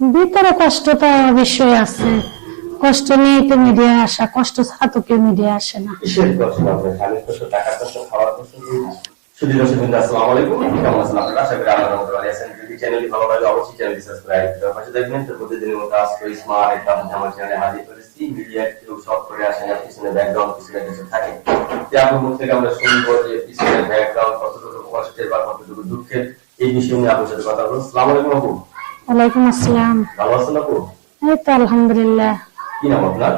ভিতরে কষ্ট তো অবশ্যই আছে। কষ্ট নিয়ে তো মিডিয়া আসা, কষ্ট ছাড়া তো কেউ মিডিয়া আসে না। পিছনে ব্যাকগ্রাউন্ড কিছু থাকে। আমরা পিছনে ব্যাকগ্রাউন্ড কতটুকু কষ্টের বা কতটুকু দুঃখের, এই বিষয় নিয়ে আপনার সাথে কথা আসসালামু আলাইকুম আপু। ওয়ালাইকুম আসসালাম। ভালো আছেন আপু? এই তো আলহামদুলিল্লাহ। কি নাম আপনার?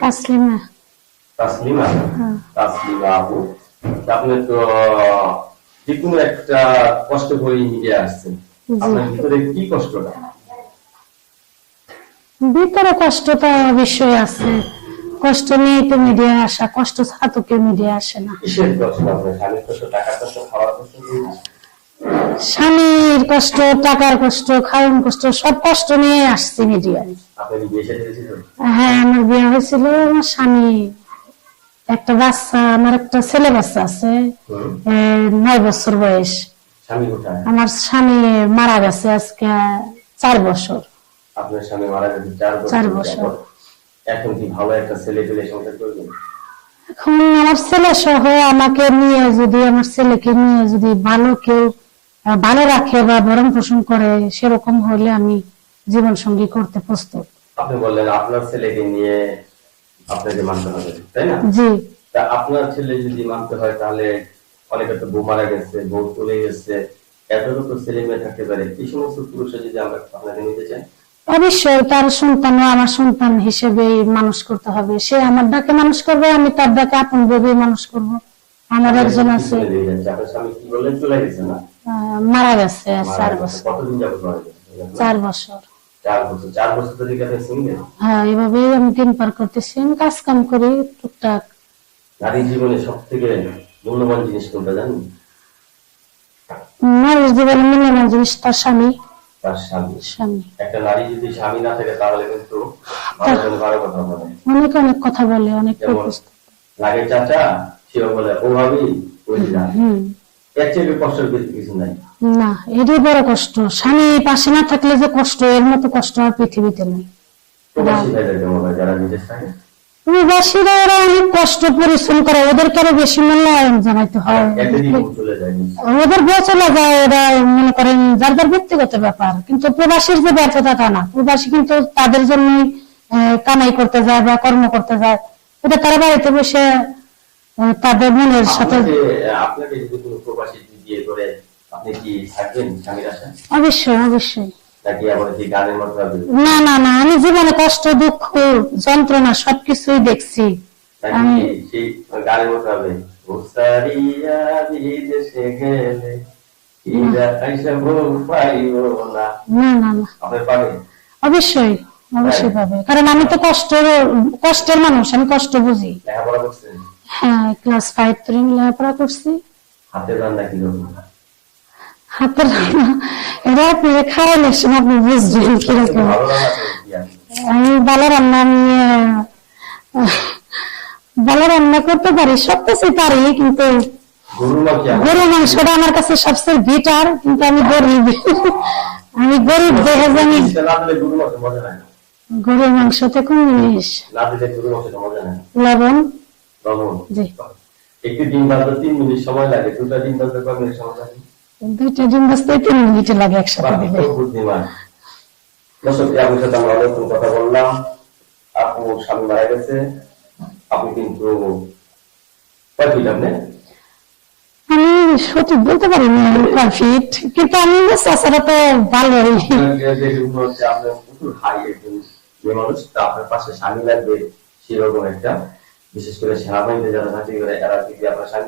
তাসলিমা। তাসলিমা? হ্যাঁ। তাসলিমা আপু। আপনি তো যে কোনো একটা কষ্ট করে মিডিয়া আসছেন। আপনার ভিতরে কি কষ্টটা? ভিতরে কষ্ট তো অবশ্যই আছে। কষ্ট নিয়ে তো মিডিয়া আসা কষ্ট ছাড়া তো কেউ মিডিয়া আসে না। কিসের কষ্ট আপনার? টাকার কষ্ট খাওয়ার কষ্ট স্বামীর কষ্ট টাকার কষ্ট খাওয়ান কষ্ট সব কষ্ট নিয়ে আসছে মিডিয়ায় হ্যাঁ আমার বিয়ে হয়েছিল আমার স্বামী একটা বাচ্চা আমার একটা ছেলে বাচ্চা আছে নয় বছর বয়স। আমার স্বামী মারা গেছে আজকে চার বছর। আপনার স্বামী মারা গেছে চার বছর। এখন কি ভালো একটা ছেলে পেলে সংসার করবেন? এখন আমার ছেলে সহ আমাকে নিয়ে যদি আমার ছেলেকে নিয়ে যদি ভালো কেউ ভালো রাখে বা ভরণ পোষণ করে সেরকম হলে আমি জীবন সঙ্গী করতে প্রস্তুত। আপনি বললেন আপনার ছেলেকে নিয়ে আপনাকে মানতে হবে তাই না? জি। তা আপনার ছেলে যদি মানতে হয় তাহলে অনেকে তো বউ মারা গেছে বউ চলে গেছে এতটুকু তো ছেলে মেয়ে থাকতে পারে। এই সমস্ত পুরুষে যদি আমরা আপনাকে নিতে চাই? অবশ্যই তার সন্তান আমার সন্তান হিসেবে মানুষ করতে হবে। সে আমার ডাকে মানুষ করবে আমি তার ডাকে আপন ভেবে মানুষ করব। আমার একজন আছে। মারা গেছে চার বছর। চার বছর। হ্যাঁ এভাবেই আমি দিন পার করতেছি। আমি কাজ কাম করি টুকটাক। নারী জীবনে সব থেকে মূল্যবান জিনিস কোনটা জানেন? নারীর জীবনে মূল্যবান জিনিস তার স্বামী। তার স্বামী। স্বামী। একটা নারী যদি স্বামী না থাকে তাহলে কিন্তু বারো জনে বারো কথা বলে। অনেক অনেক কথা বলে অনেক লাগে চাচা সেও বলে ও ওই না। হুম। কষ্টের কিছু নাই। না এটাই বড় কষ্ট। স্বামী পাশে না থাকলে যে কষ্ট এর মতো কষ্ট আর পৃথিবীতে নেই। প্রবাসীরা ওরা অনেক কষ্ট পরিশ্রম করে ওদেরকে আরও বেশি মূল্যায়ন জানাইতে হয়। ওদের বউ চলে যায় ওরা মনে করেন যার যার ব্যক্তিগত ব্যাপার। কিন্তু প্রবাসীর যে ব্যর্থতা তা না। প্রবাসী কিন্তু তাদের জন্য কামাই করতে যায় বা কর্ম করতে যায়। এটা তারা বাড়িতে বসে তাদের মনের সাথে আপনাকে আপনাকে যদি কোনো প্রবাসী বিয়ে করে আপনি কি থাকবেন স্বামীর আশায়? অবশ্যই অবশ্যই। না না না আমি জীবনে কষ্ট দুঃখ যন্ত্রণা সবকিছুই দেখছি। আমি- গানের মতো হবে উসারিয়া বিদেশে গেলে অবশ্যই অবশ্যই পাবে কারণ আমি তো কষ্ট কষ্টের মানুষ আমি কষ্ট বুঝি। হ্যাঁ ক্লাস ফাইভ থেকে লেখাপড়া করছি। হাতে রান্না কি রকম? হাতের রান্না? এরা আপনি খাওয়ালে সময় আপনি বুঝবেন কীরকম? আমি ভালো রান্না আমি ভালো রান্না করতে পারি সব কিছু পারি কিন্তু গরুর গরু মাংসটা আমার কাছে সবচেয়ে বেটার কিন্তু আমি গরিব। আমি গরিব দেখে জানি গরুর মাংস মাংসতে কোন জিনিস। লবণ? একটি ডিম ভাজতে তিন মিনিট সময় লাগে দুটা ডিম ভাজতে কয় মিনিট সময় লাগে? দুইটা ডিম বাজতে তিন মিনিট লাগে একসাথে দিলে। বুদ্ধিমান। দর্শক আপনার সাথে আমরা অনেকক্ষণ কথা বললাম। আপু স্বামী মারা গেছে। আপনি কিন্তু ফিট আপনি? আমি সঠিক বলতে পারি না কনফিট কিন্তু আমি চাষারা তো ভালোই। হাই একজন মেয়ে মানুষ আপনার পাশে স্বামী লাগবে সেরকম একটা বিশেষ করে সেনাবাহিনীতে যারা চাকরি করে এরা যদি আপনার স্বামী